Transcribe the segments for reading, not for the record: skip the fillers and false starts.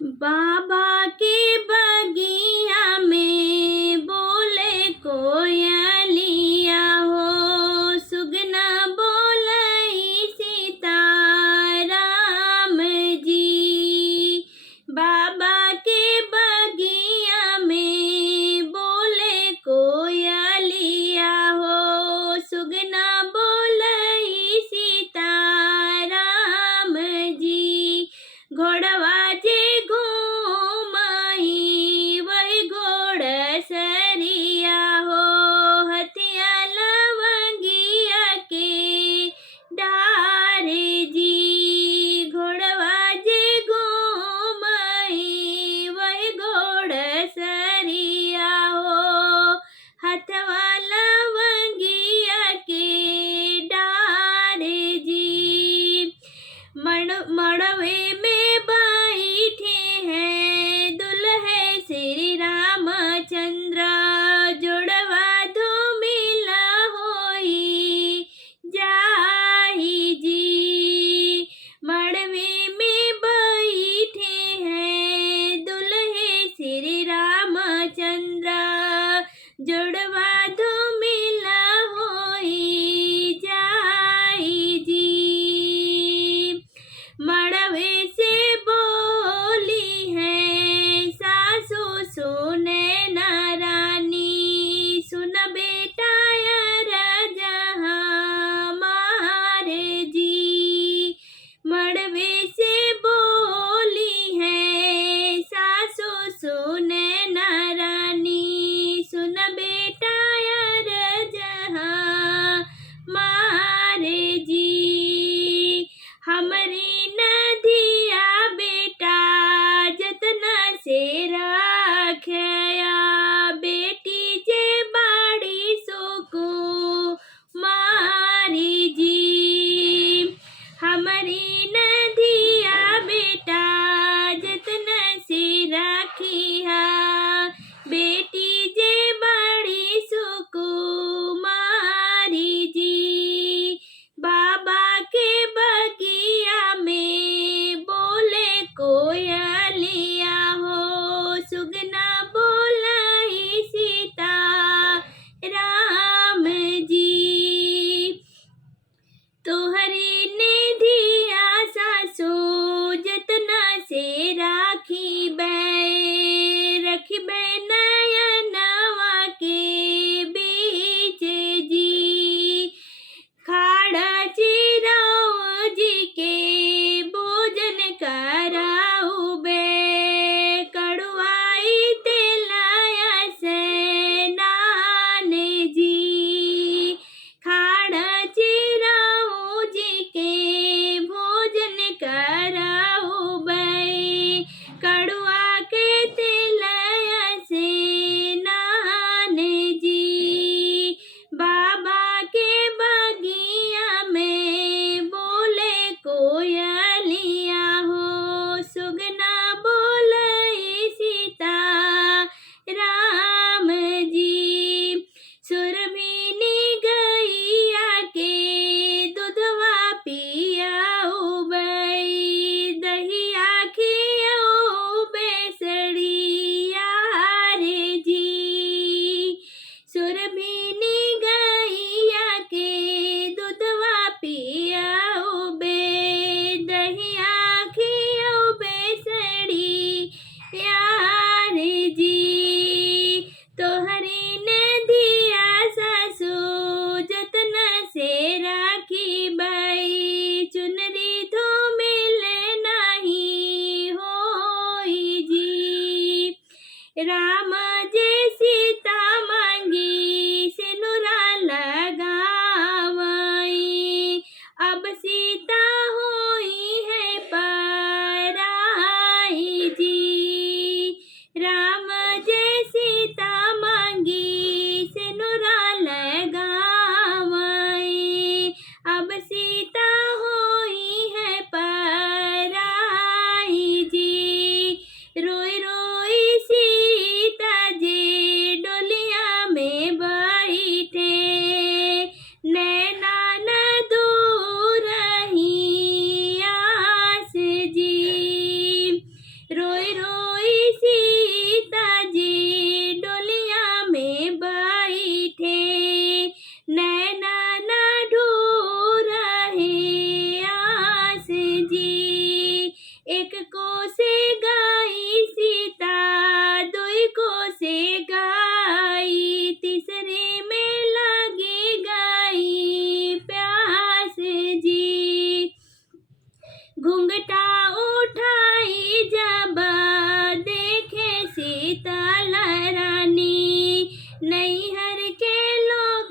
बाबा के बगिया में बोले कोयलिया हो, सुगना बोलई सीताराम जी। बाबा के बगिया में बोले कोयलिया हो, सुगना बोलई सीताराम जी। घोड़वा जे घूमई वही घोड़ सरिया हो, हथिया लवंगिया के डारे जी। घोड़वा जे घूमई वही घोड़ सरिया हो, हथवा लवंगिया के डारे जी। मड़वे में बैठे हैं दुल्हे श्री रामचंद्र, जुड़वा धूमिला होई जाई जी। मड़वे में बैठे हैं दुल्हे श्री रामचंद्र, जुड़वा धूमिला होई जाई जी। मड़वे से बोली है सासू सुने न रानी, सुन बेटा यार जहाँ मारे जी। मड़वे से बोली है सासू सुने न रानी, सुन बेटा यार जहाँ मारे जी। हमरी नदिया बेटा जतना से राखया, बेटी जे बाड़ी सुकु मारी जी। हमारी नदिया बेटा जतना से राखिया, बेटी जे बाड़ी सुकु मारी जी। बाबा के बगिया में बोले कोयलिया हो, सुगना बोलई सीता राम जी। तोहरी निधिया सासू जतना से रखिबे नयनवा के बीच जी। खाड़ा चिराऊ जी के भोजन कराऊबे, कड़ुआई तेलाया से नाने जी। खाड़ा चिराऊ जी के भोजन कराऊबे, कड़ुआ के तेलाया से नाने जी। बाबा के बगिया में बोले कोयलिया हो, सुगना बोलई सीता राम जी। सुरभिनी गैया के दूधवा पियाऊबई, दहिया खियाऊबे सड़िया रे जी। सुरभिनी गैया के दूधवा पियाऊबे, दहिया खियाऊबे सड़िया रे जी। तोहरी नदिया सासू जतना से राखिबई, चुनरी धूमिल नाही होई जी। राम जे सीता मांगी सिनुरा लगावई, अब सीता हुई है पराई जी। राम जे सीता मांगी सिनुरा लगावई, अब सीता हुई है पराई जी। रोई रोई सीता एक को से गाई सीता, दुई को से गाई, तीसरे में लगी गाई प्यास जी। घूंघटा उठाई जब देखे सीतल रानी, नैहर के लोग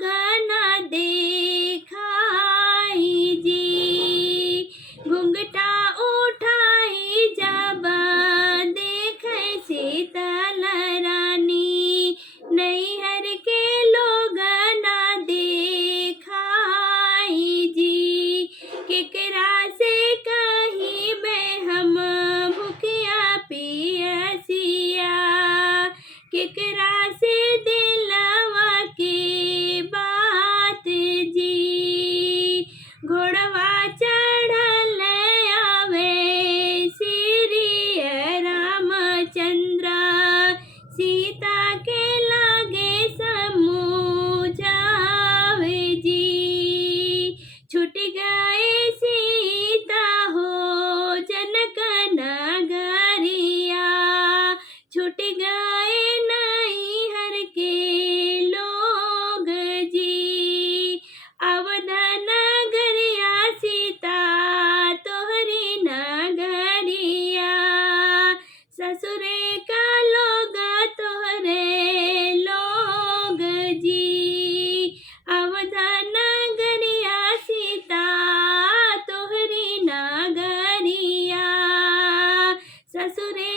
न देखाई जी। घूंघटा उठाई जब देखे सीतल रानी, नैहर के लोग न देखाई जी। केकरा से कहीं मैं हम भूखिया पियसिया, केकरा से दिलवा के बात जी। घोड़वा चढ़ल आवे श्री रामचंद्र, सीता के लागे समझावे जी। छूट गए सीता हो जनक नगरिया, छूट गए नैहर के लोग जी। अवध नगरिया सीता तोहरी नगरिया, ससुरे का लोग तोहरे लोग जी। अवध नगरिया सीता तोहरी नगरिया, ससुरे